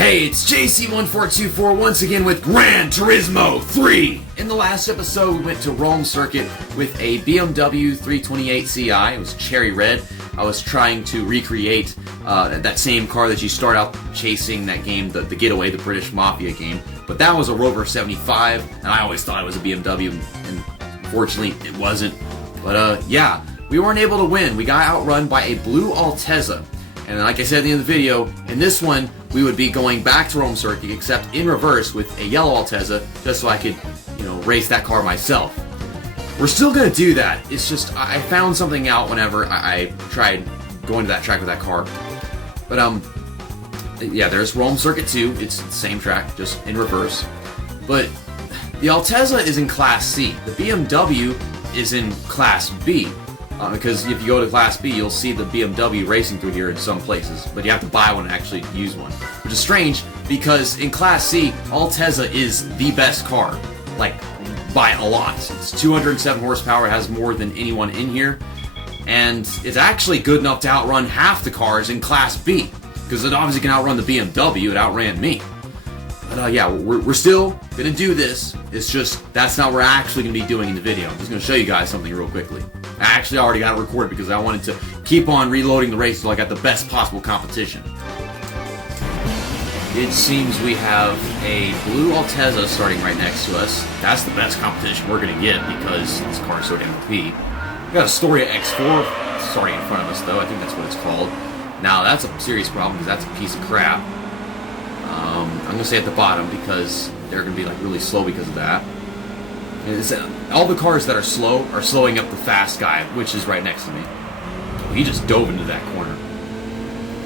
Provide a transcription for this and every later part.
Hey, it's JC1424 once again with Gran Turismo 3! In the last episode, we went to Rome Circuit with a BMW 328 Ci. It was cherry red. I was trying to recreate that same car that you start out chasing, that game, the Getaway, the British Mafia game. But that was a Rover 75, and I always thought it was a BMW, and fortunately, it wasn't. But yeah, we weren't able to win. We got outrun by a blue Altezza. And like I said at the end of the video, in this one, we would be going back to Rome Circuit, except in reverse with a yellow Altezza, just so I could, race that car myself. We're still gonna do that. It's just, I found something out whenever I tried going to that track with that car. But, yeah, there's Rome Circuit 2. It's the same track, just in reverse. But the Altezza is in Class C. The BMW is in Class B. Because if you go to Class B, you'll see the BMW racing through here in some places, but you have to buy one and actually use one. Which is strange, because in Class C, Altezza is the best car, like, by a lot. It's 207 horsepower, it has more than anyone in here, and it's actually good enough to outrun half the cars in Class B, because it obviously can outrun the BMW, it outran me. But yeah, we're still gonna do this. It's just, that's not what we're actually gonna be doing in the video. I'm just gonna show you guys something real quickly. I actually already got it recorded because I wanted to keep on reloading the race until I got the best possible competition. It seems we have a blue Altezza starting right next to us. That's the best competition we're gonna get because this car is so damn OP. We got a Storia X4 starting in front of us though, I think that's what it's called. Now that's a serious problem because that's a piece of crap. I'm gonna say at the bottom because they're gonna be like really slow because of that. All the cars that are slow are slowing up the fast guy, which is right next to me. He just dove into that corner.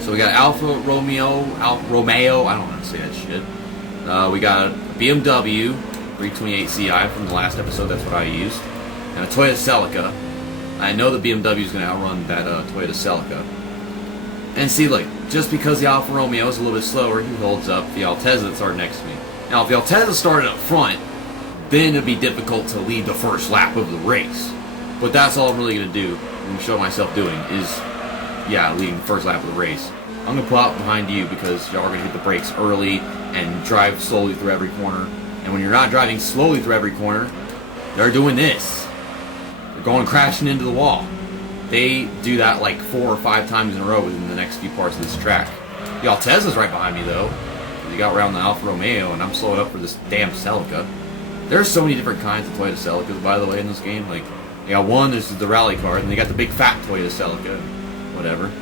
So we got Alfa Romeo, I don't know how to say that shit. We got a BMW 328 Ci from the last episode, that's what I used. And a Toyota Celica. I know the BMW is going to outrun that Toyota Celica. And see, look, just because the Alfa Romeo is a little bit slower, he holds up the Altezza that started next to me. Now, if the Altezza started up front, then it'd be difficult to lead the first lap of the race. But that's all I'm really going to do, and show myself doing, is, yeah, leading the first lap of the race. I'm going to pull out behind you because y'all are going to hit the brakes early and drive slowly through every corner. And when you're not driving slowly through every corner, they're doing this. They're going crashing into the wall. They do that like 4 or 5 times in a row within the next few parts of this track. The Altezza's right behind me though. You got around the Alfa Romeo and I'm slowing up for this damn Celica. There's so many different kinds of Toyota Celicas, by the way, in this game. Like, you got one, this is the rally car, and they got the big fat Toyota Celica, whatever.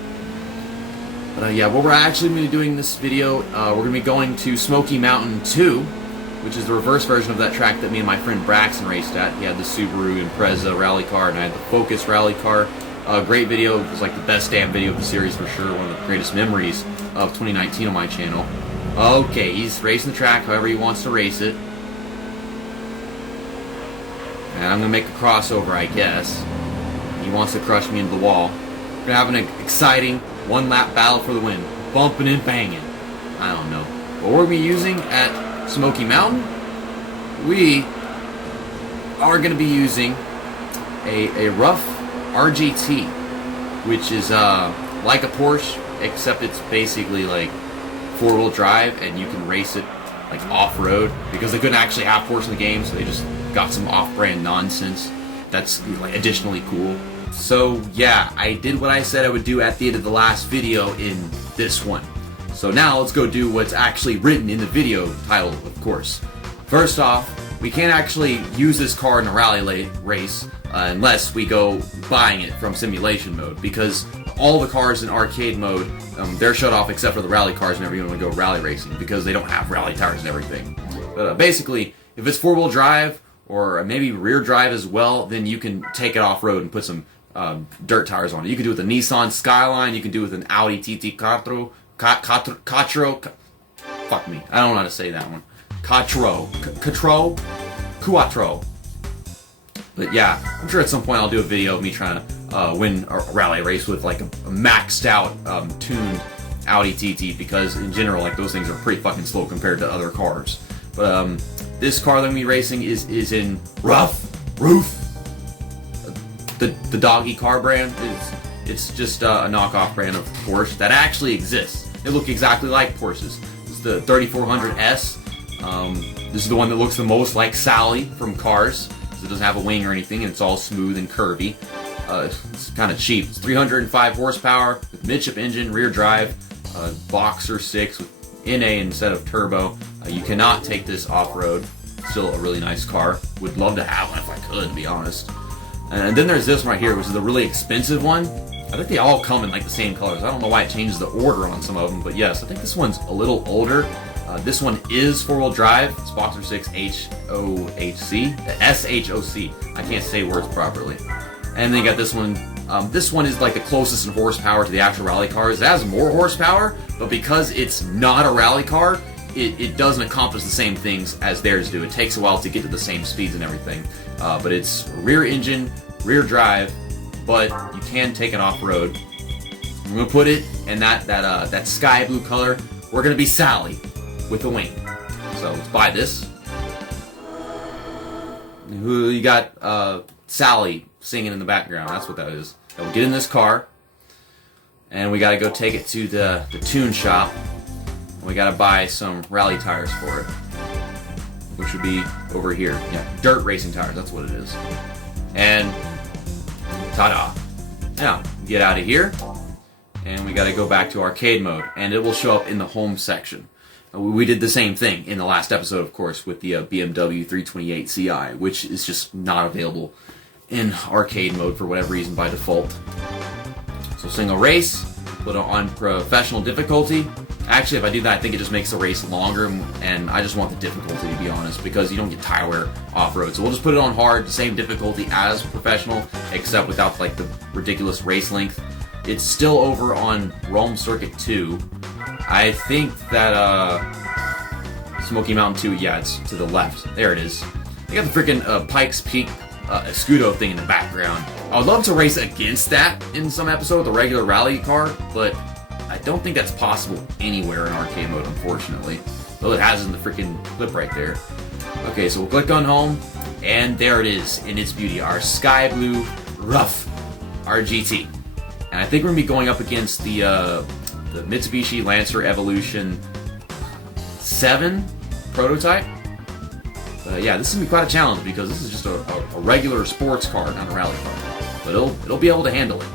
But yeah, what we're actually going to be doing in this video, we're going to be going to Smokey Mountain 2, which is the reverse version of that track that me and my friend Braxton raced at. He had the Subaru Impreza rally car, and I had the Focus rally car. Great video. It was like the best damn video of the series for sure. One of the greatest memories of 2019 on my channel. Okay, he's racing the track however he wants to race it. And I'm going to make a crossover, I guess. He wants to crush me into the wall. We're going to have an exciting one-lap battle for the win. Bumping and banging. I don't know. What we're going to be using at Smokey Mountain, we are going to be using a RUF RGT, which is like a Porsche, except it's basically like four-wheel drive, and you can race it like off-road, because they couldn't actually have Porsche in the game, so they just got some off-brand nonsense that's like additionally cool. So yeah, I did what I said I would do at the end of the last video in this one. So now let's go do what's actually written in the video title, of course. First off, we can't actually use this car in a rally race unless we go buying it from simulation mode, because all the cars in arcade mode, they're shut off except for the rally cars whenever you want to go rally racing, because they don't have rally tires and everything. But basically, if it's four-wheel drive, or maybe rear drive as well, then you can take it off-road and put some dirt tires on it. You can do it with a Nissan Skyline, you can do it with an Audi TT Quattro, fuck me, I don't know how to say that one. Quattro. But yeah, I'm sure at some point I'll do a video of me trying to win a rally race with like a maxed out, tuned Audi TT, because in general, like, those things are pretty fucking slow compared to other cars. But this car that I'm gonna be racing is in RUF, the doggy car brand. It's just a knockoff brand of Porsche that actually exists. They look exactly like Porsches. the 3400S. This is the one that looks the most like Sally from Cars. It doesn't have a wing or anything, and it's all smooth and curvy. It's kind of cheap. It's 305 horsepower with midship engine, rear drive, Boxer 6 with NA instead of turbo. You cannot take this off-road. Still a really nice car. Would love to have one if I could, to be honest. And then there's this one right here, which is the really expensive one. I think they all come in like the same colors. I don't know why it changes the order on some of them, but yes, I think this one's a little older. This one is four-wheel drive. It's Boxer 6 HOHC. SHOC. I can't say words properly. And then you got this one. This one is like the closest in horsepower to the actual rally cars. It has more horsepower, but because it's not a rally car, it doesn't accomplish the same things as theirs do. It takes a while to get to the same speeds and everything. But it's rear engine, rear drive, but you can take it off-road. I'm going to put it in that sky blue color. We're going to be Sally with a wing. So let's buy this. You got Sally singing in the background. That's what that is. And we'll get in this car, and we got to go take it to the tune shop. And we got to buy some rally tires for it, which would be over here. Yeah, dirt racing tires. That's what it is. And ta-da! Now get out of here, and we got to go back to arcade mode, and it will show up in the home section. We did the same thing in the last episode, of course, with the BMW 328 Ci, which is just not available in arcade mode for whatever reason by default. So single race, put it on professional difficulty. Actually, if I do that, I think it just makes the race longer, and I just want the difficulty, to be honest, because you don't get tire wear off-road. So we'll just put it on hard, the same difficulty as professional, except without like the ridiculous race length. It's still over on Rome Circuit 2. I think that Smoky Mountain 2, yeah, it's to the left. There it is. They got the freaking Pikes Peak Escudo thing in the background. I would love to race against that in some episode, the regular rally car, but I don't think that's possible anywhere in arcade mode, unfortunately. Though it has in the freaking clip right there. Okay, so we'll click on home, and there it is in its beauty, our sky blue RUF RGT. And I think we're going to be going up against the Mitsubishi Lancer Evolution 7 prototype. Yeah, this is going to be quite a challenge because this is just a regular sports car, not a rally car. But it'll be able to handle it.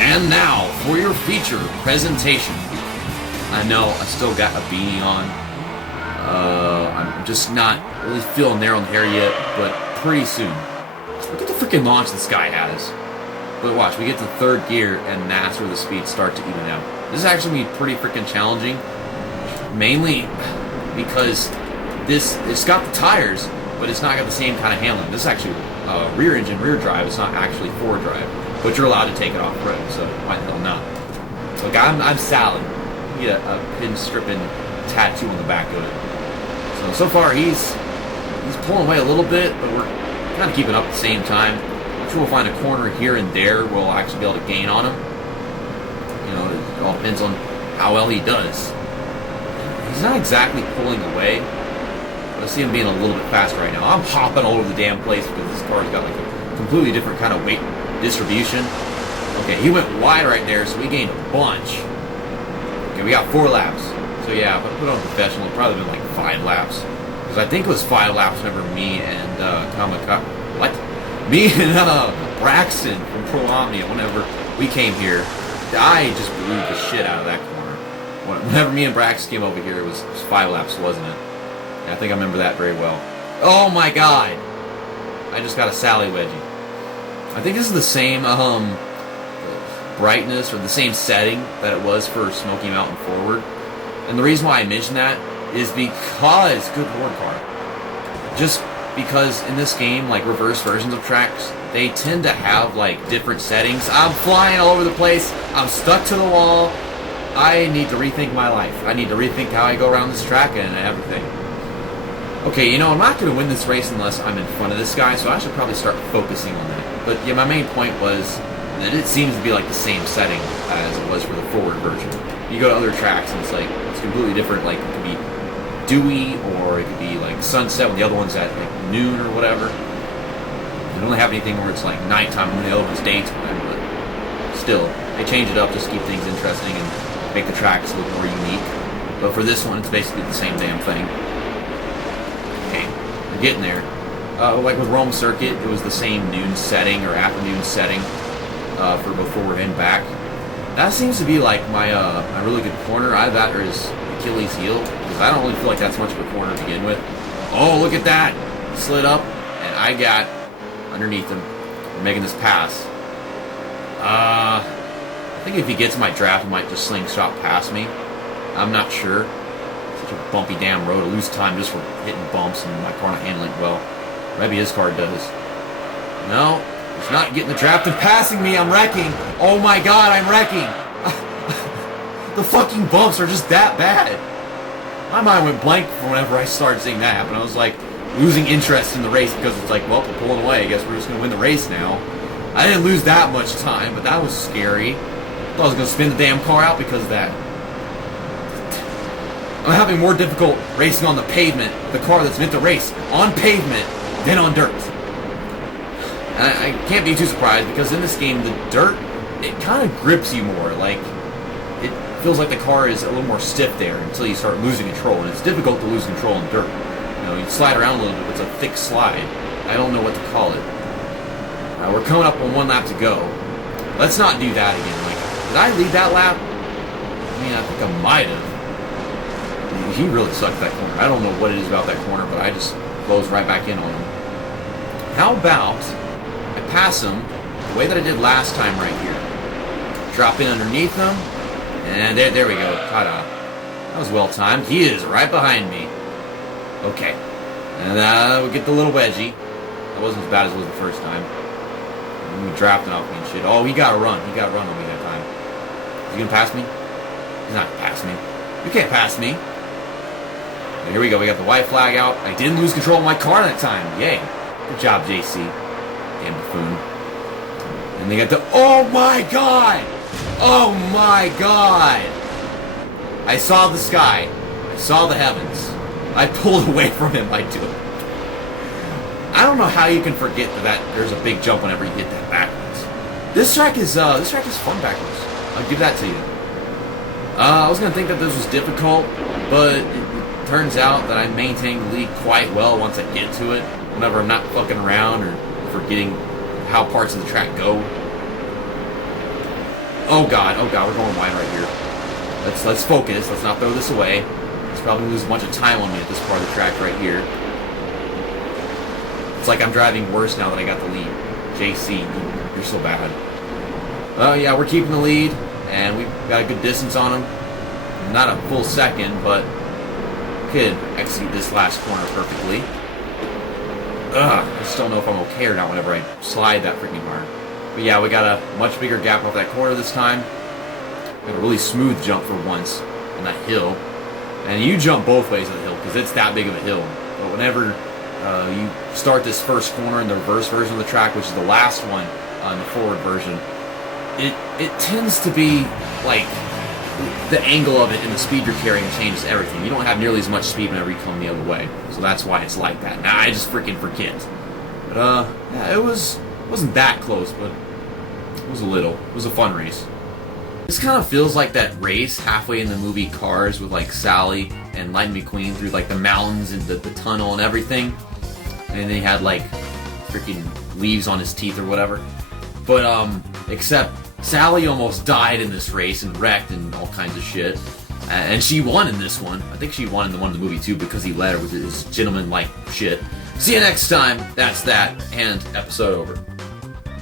And now for your feature presentation. I know I still got a beanie on. I'm just not really feeling there on the hair yet, but pretty soon. Look at the freaking launch this guy has. But watch, we get to third gear, and that's where the speeds start to even out. This is actually pretty freaking challenging, mainly because it's got the tires, but it's not got the same kind of handling. This is actually rear engine, rear drive. It's not actually forward drive, but you're allowed to take it off road, so why the hell not? Look, I'm Sally. You get a pin stripping tattoo on the back of it. So far he's pulling away a little bit, but we're kind of keeping up at the same time. We'll find a corner here and there where we'll actually be able to gain on him. You know, it all depends on how well he does. He's not exactly pulling away, but I see him being a little bit faster right now. I'm hopping all over the damn place because this car's got like a completely different kind of weight distribution. Okay, he went wide right there, so we gained a bunch. Okay, we got 4 laps. So yeah, if I put on professional, it'd probably been like 5 laps. Because I think it was 5 laps whenever me and Me and Braxton from Pro Omnia, whenever we came here, I just blew the shit out of that corner. Whenever me and Braxton came over here, it was 5 laps, wasn't it? And I think I remember that very well. Oh my god! I just got a Sally wedgie. I think this is the same brightness or the same setting that it was for Smoky Mountain Forward. And the reason why I mention that is because, good lord, car. Just because in this game, like reverse versions of tracks, they tend to have like different settings. I'm flying all over the place. I'm stuck to the wall. I need to rethink my life. I need to rethink how I go around this track and everything. Okay, you know, I'm not going to win this race unless I'm in front of this guy, so I should probably start focusing on that. But yeah, my main point was that it seems to be like the same setting as it was for the forward version. You go to other tracks and it's like, it's completely different. Like, it could be dewy, or it could be like sunset when the other one's at like noon or whatever. They don't have anything where it's like nighttime when the other one's daytime, but still, they change it up just to keep things interesting and make the tracks look more unique. But for this one, it's basically the same damn thing. Okay, we're getting there. Like with Rome Circuit, it was the same noon setting or afternoon setting for before and back. That seems to be like my my really good corner. Either that or his Achilles heel, because I don't really feel like that's much of a corner to begin with. Oh, look at that! Slid up, and I got underneath him, making this pass. I think if he gets my draft, he might just slingshot past me. I'm not sure. Such a bumpy damn road, to lose time just for hitting bumps and my car not handling it well. Maybe his car does. No, he's not getting the draft and passing me. I'm wrecking. Oh my god, I'm wrecking. The fucking bumps are just that bad. My mind went blank whenever I started seeing that happen. I was like losing interest in the race because it's like, well, we're pulling away. I guess we're just going to win the race now. I didn't lose that much time, but that was scary. I thought I was going to spin the damn car out because of that. I'm having more difficult racing on the pavement, the car that's meant to race on pavement, than on dirt. And I can't be too surprised because in this game, the dirt, it kind of grips you more. Like, it feels like the car is a little more stiff there until you start losing control. And it's difficult to lose control in dirt. You know, you slide around a little bit, it's a thick slide. I don't know what to call it. We're coming up on 1 lap to go. Let's not do that again. Like, did I lead that lap? I mean, I think I might have. He really sucked that corner. I don't know what it is about that corner, but I just closed right back in on him. How about I pass him the way that I did last time right here. Drop in underneath him, and there we go. Ta-da. That was well timed. He is right behind me. Okay. And we get the little wedgie. That wasn't as bad as it was the first time. And we drafting off me and shit. Oh, he got a run. He got a run on me that time. Is he going to pass me? He's not going to pass me. You can't pass me. Here we go. We got the white flag out. I didn't lose control of my car that time. Yay. Good job, JC. Damn buffoon. And they got the... Oh, my God! Oh, my God! I saw the sky. I saw the heavens. I pulled away from him. I do. I don't know how you can forget that there's a big jump whenever you hit that backwards. This track is fun backwards. I'll give that to you. I was gonna think that this was difficult, but it turns out that I maintain the lead quite well once I get to it. Whenever I'm not fucking around or forgetting how parts of the track go. Oh god, we're going wide right here. Let's focus. Let's not throw this away. It's probably gonna lose a bunch of time on me at this part of the track right here. It's like I'm driving worse now that I got the lead. JC, you're so bad. Oh yeah, we're keeping the lead, and we've got a good distance on him. Not a full second, but could execute this last corner perfectly. I just don't know if I'm okay or not whenever I slide that freaking hard. But yeah, we got a much bigger gap off that corner this time. Got a really smooth jump for once on that hill. And you jump both ways of the hill because it's that big of a hill. But whenever you start this first corner in the reverse version of the track, which is the last one on the forward version, it tends to be like the angle of it and the speed you're carrying changes everything. You don't have nearly as much speed whenever you come the other way, so that's why it's like that. Now I just freaking forget. But yeah, it wasn't that close, but it was a little. It was a fun race. This kind of feels like that race halfway in the movie Cars with like Sally and Lightning McQueen through like the mountains and the tunnel and everything. And then he had like freaking leaves on his teeth or whatever. But except Sally almost died in this race and wrecked and all kinds of shit. And she won in this one. I think she won in the one in the movie too because he led her with his gentleman-like shit. See you next time. That's that. And episode over.